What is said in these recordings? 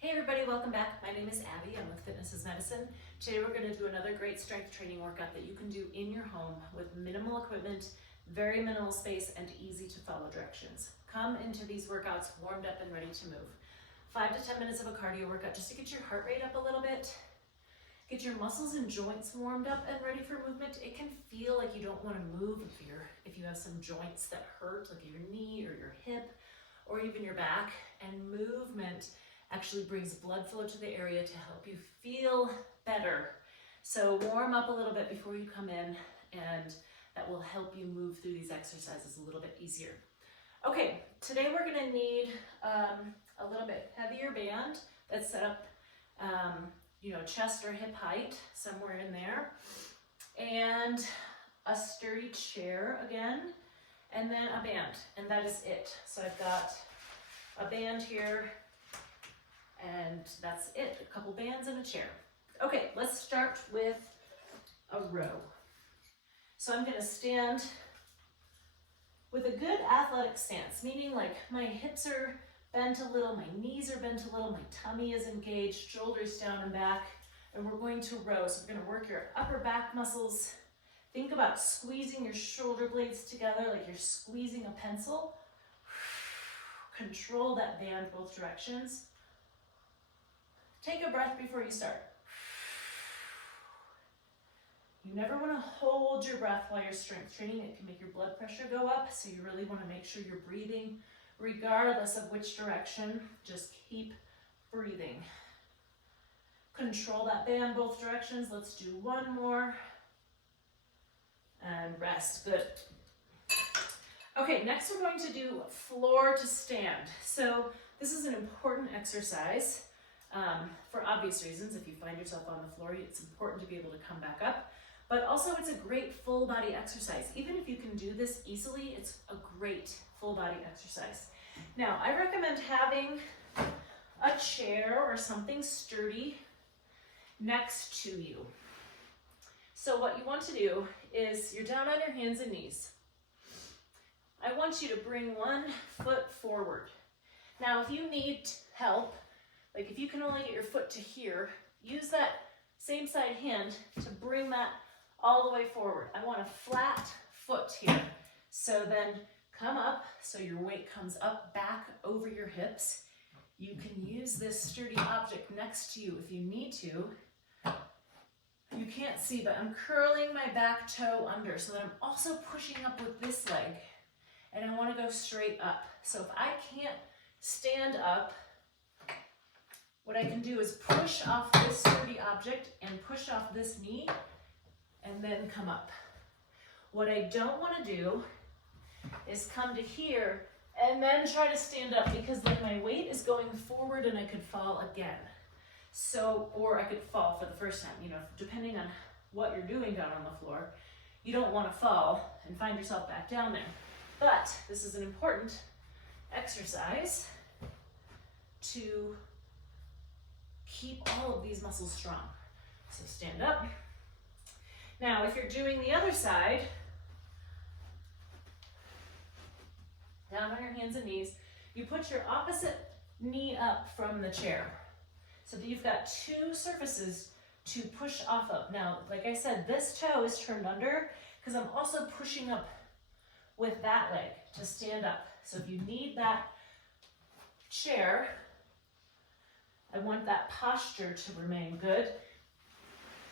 Hey everybody, welcome back. My name is Abby. I'm with Fitness is Medicine. Today we're going to do another great strength training workout that you can do in your home with minimal equipment, very minimal space, and easy to follow directions. Come into these workouts warmed up and ready to move. 5 to 10 minutes of a cardio workout just to get your heart rate up a little bit, get your muscles and joints warmed up and ready for movement. It can feel like you don't want to move if you have some joints that hurt, like your knee or your hip or even your back, and movement actually brings blood flow to the area to help you feel better. So warm up a little bit before you come in, and that will help you move through these exercises a little bit easier. Okay, today we're gonna need a little bit heavier band that's set up, chest or hip height, somewhere in there, and a sturdy chair again, and then a band, and that is it. So I've got a band here, and that's it, a couple bands and a chair. Okay, let's start with a row. So I'm gonna stand with a good athletic stance, meaning like my hips are bent a little, my knees are bent a little, my tummy is engaged, shoulders down and back, and we're going to row. So we're gonna work your upper back muscles. Think about squeezing your shoulder blades together like you're squeezing a pencil. Control that band both directions. Take a breath before you start. You never want to hold your breath while you're strength training. It can make your blood pressure go up, so you really want to make sure you're breathing regardless of which direction. Just keep breathing. Control that band both directions. Let's do one more. And rest. Good. Okay, next we're going to do floor to stand. So this is an important exercise. For obvious reasons. If you find yourself on the floor, it's important to be able to come back up, but also it's a great full body exercise. Even if you can do this easily, it's a great full body exercise. Now, I recommend having a chair or something sturdy next to you. So what you want to do is you're down on your hands and knees. I want you to bring one foot forward. Now, if you need help, like if you can only get your foot to here, use that same side hand to bring that all the way forward. I want a flat foot here. So then come up, so your weight comes up, back over your hips. You can use this sturdy object next to you if you need to. You can't see, but I'm curling my back toe under so that I'm also pushing up with this leg. And I want to go straight up. So if I can't stand up, what I can do is push off this sturdy object and push off this knee and then come up. What I don't want to do is come to here and then try to stand up, because then my weight is going forward and I could fall again. So, or I could fall for the first time, depending on what you're doing down on the floor. You don't want to fall and find yourself back down there. But this is an important exercise to keep all of these muscles strong. So stand up. Now, if you're doing the other side, down on your hands and knees, you put your opposite knee up from the chair so that you've got two surfaces to push off of. Now, like I said, this toe is turned under because I'm also pushing up with that leg to stand up. So if you need that chair, I want that posture to remain good.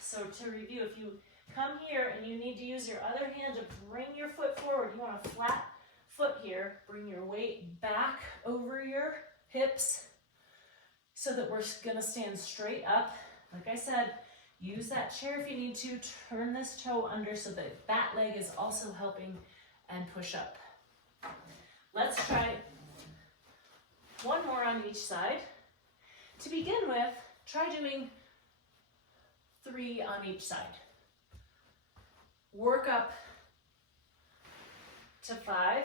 So to review, if you come here and you need to use your other hand to bring your foot forward, you want a flat foot here, bring your weight back over your hips so that we're gonna stand straight up. Like I said, use that chair if you need to, turn this toe under so that that leg is also helping and push up. Let's try one more on each side. To begin with, try doing 3 on each side. Work up to 5.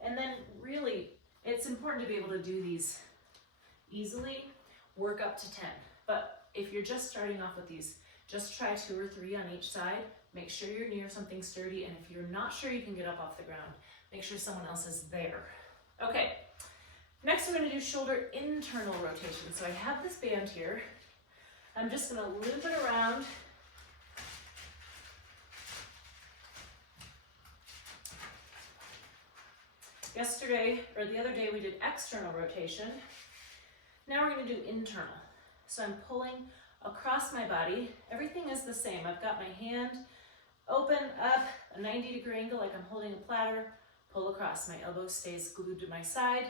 And then really, it's important to be able to do these easily. Work up to 10. But if you're just starting off with these, just try 2 or 3 on each side. Make sure you're near something sturdy. And if you're not sure you can get up off the ground, make sure someone else is there. Okay. Next, we're going to do shoulder internal rotation. So I have this band here. I'm just going to loop it around. Yesterday, or the other day, we did external rotation. Now we're going to do internal. So I'm pulling across my body. Everything is the same. I've got my hand open, up, a 90-degree angle like I'm holding a platter. Pull across. My elbow stays glued to my side.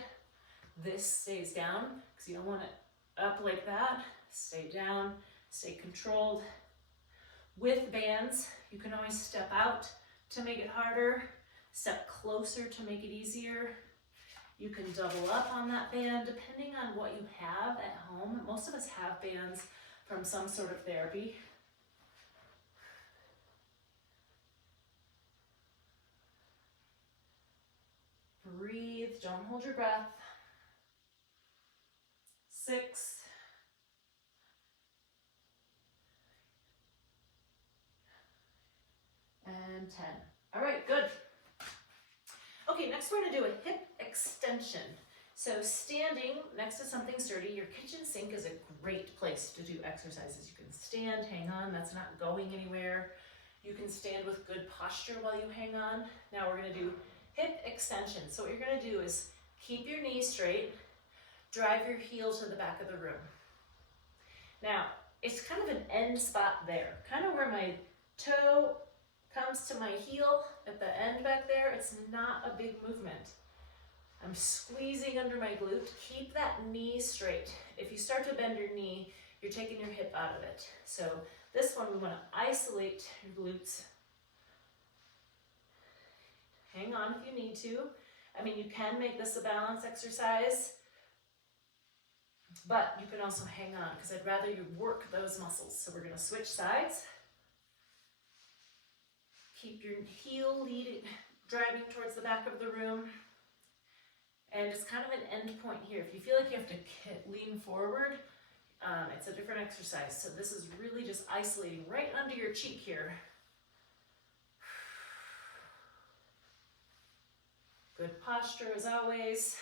This stays down because you don't want it up like that. Stay down, stay controlled. With bands, you can always step out to make it harder, step closer to make it easier. You can double up on that band depending on what you have at home. Most of us have bands from some sort of therapy. Breathe, don't hold your breath. 6. And 10. All right, good. Okay, next we're gonna do a hip extension. So standing next to something sturdy, your kitchen sink is a great place to do exercises. You can stand, hang on, that's not going anywhere. You can stand with good posture while you hang on. Now we're gonna do hip extension. So what you're gonna do is keep your knee straight, drive your heel to the back of the room. Now, it's kind of an end spot there, kind of where my toe comes to my heel at the end back there. It's not a big movement. I'm squeezing under my glute. Keep that knee straight. If you start to bend your knee, you're taking your hip out of it. So this one, we want to isolate your glutes. Hang on if you need to. I mean, you can make this a balance exercise, but you can also hang on because I'd rather you work those muscles. So we're going to switch sides. Keep your heel driving towards the back of the room. And it's kind of an end point here. If you feel like you have to lean forward, it's a different exercise. So this is really just isolating right under your cheek here. Good posture as always.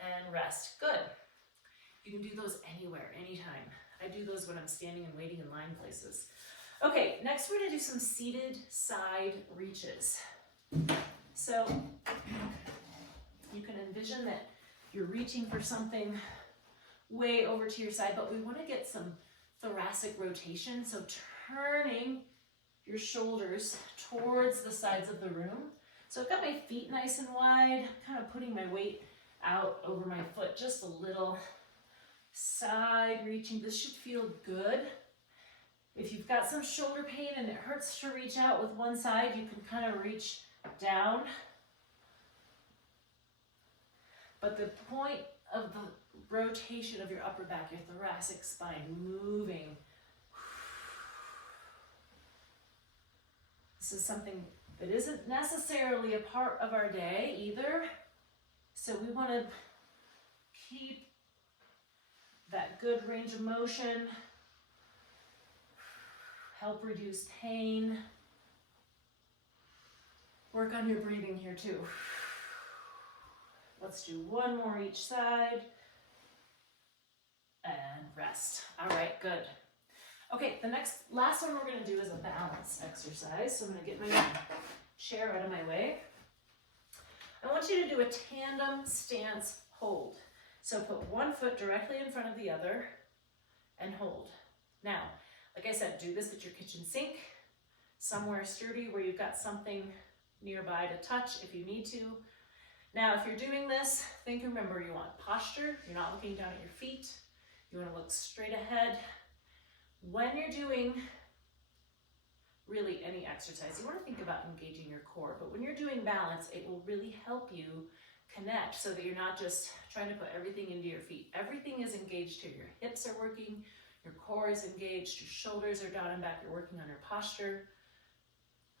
And rest. Good. You can do those anywhere, anytime. I do those when I'm standing and waiting in line places. Okay, next we're going to do some seated side reaches. So you can envision that you're reaching for something way over to your side, but we want to get some thoracic rotation. So turning your shoulders towards the sides of the room. So I've got my feet nice and wide, kind of putting my weight out over my foot just a little. Side reaching. This should feel good. If you've got some shoulder pain and it hurts to reach out with one side, you can kind of reach down. But the point of the rotation of your upper back, your thoracic spine, moving. This is something that isn't necessarily a part of our day either. So we want to keep that good range of motion. Help reduce pain. Work on your breathing here too. Let's do one more each side. And rest. All right, good. Okay, the last one we're gonna do is a balance exercise. So I'm gonna get my chair out of my way. I want you to do a tandem stance hold. So put one foot directly in front of the other and hold. Now, like I said, do this at your kitchen sink, somewhere sturdy where you've got something nearby to touch if you need to. Now, if you're doing this, remember you want posture. You're not looking down at your feet. You want to look straight ahead. When you're doing really any exercise, you want to think about engaging your core. But when you're doing balance, it will really help you connect so that you're not just trying to put everything into your feet. Everything is engaged here. Your hips are working, your core is engaged, your shoulders are down and back, you're working on your posture.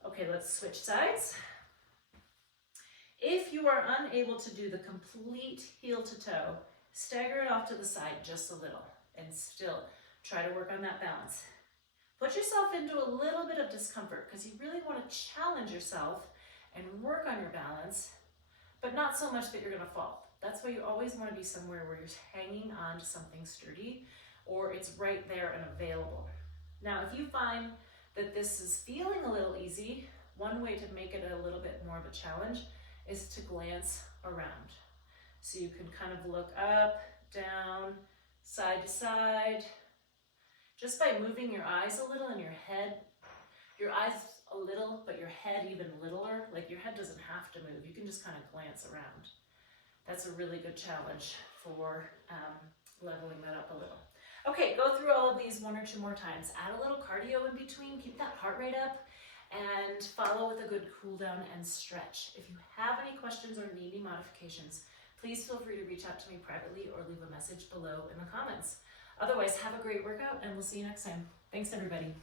Okay, let's switch sides. If you are unable to do the complete heel to toe, stagger it off to the side just a little and still try to work on that balance. Put yourself into a little bit of discomfort because you really want to challenge yourself and work on your balance, but not so much that you're going to fall. That's why you always want to be somewhere where you're hanging on to something sturdy or it's right there and available. Now, if you find that this is feeling a little easy, one way to make it a little bit more of a challenge is to glance around. So you can kind of look up, down, side to side, just by moving your eyes a little and your head, your eyes a little, but your head even littler. Like your head doesn't have to move. You can just kind of glance around. That's a really good challenge for leveling that up a little. Okay, go through all of these 1 or 2 more times. Add a little cardio in between, keep that heart rate up, and follow with a good cool down and stretch. If you have any questions or need any modifications, please feel free to reach out to me privately or leave a message below in the comments. Otherwise, have a great workout and we'll see you next time. Thanks, everybody.